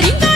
Marina.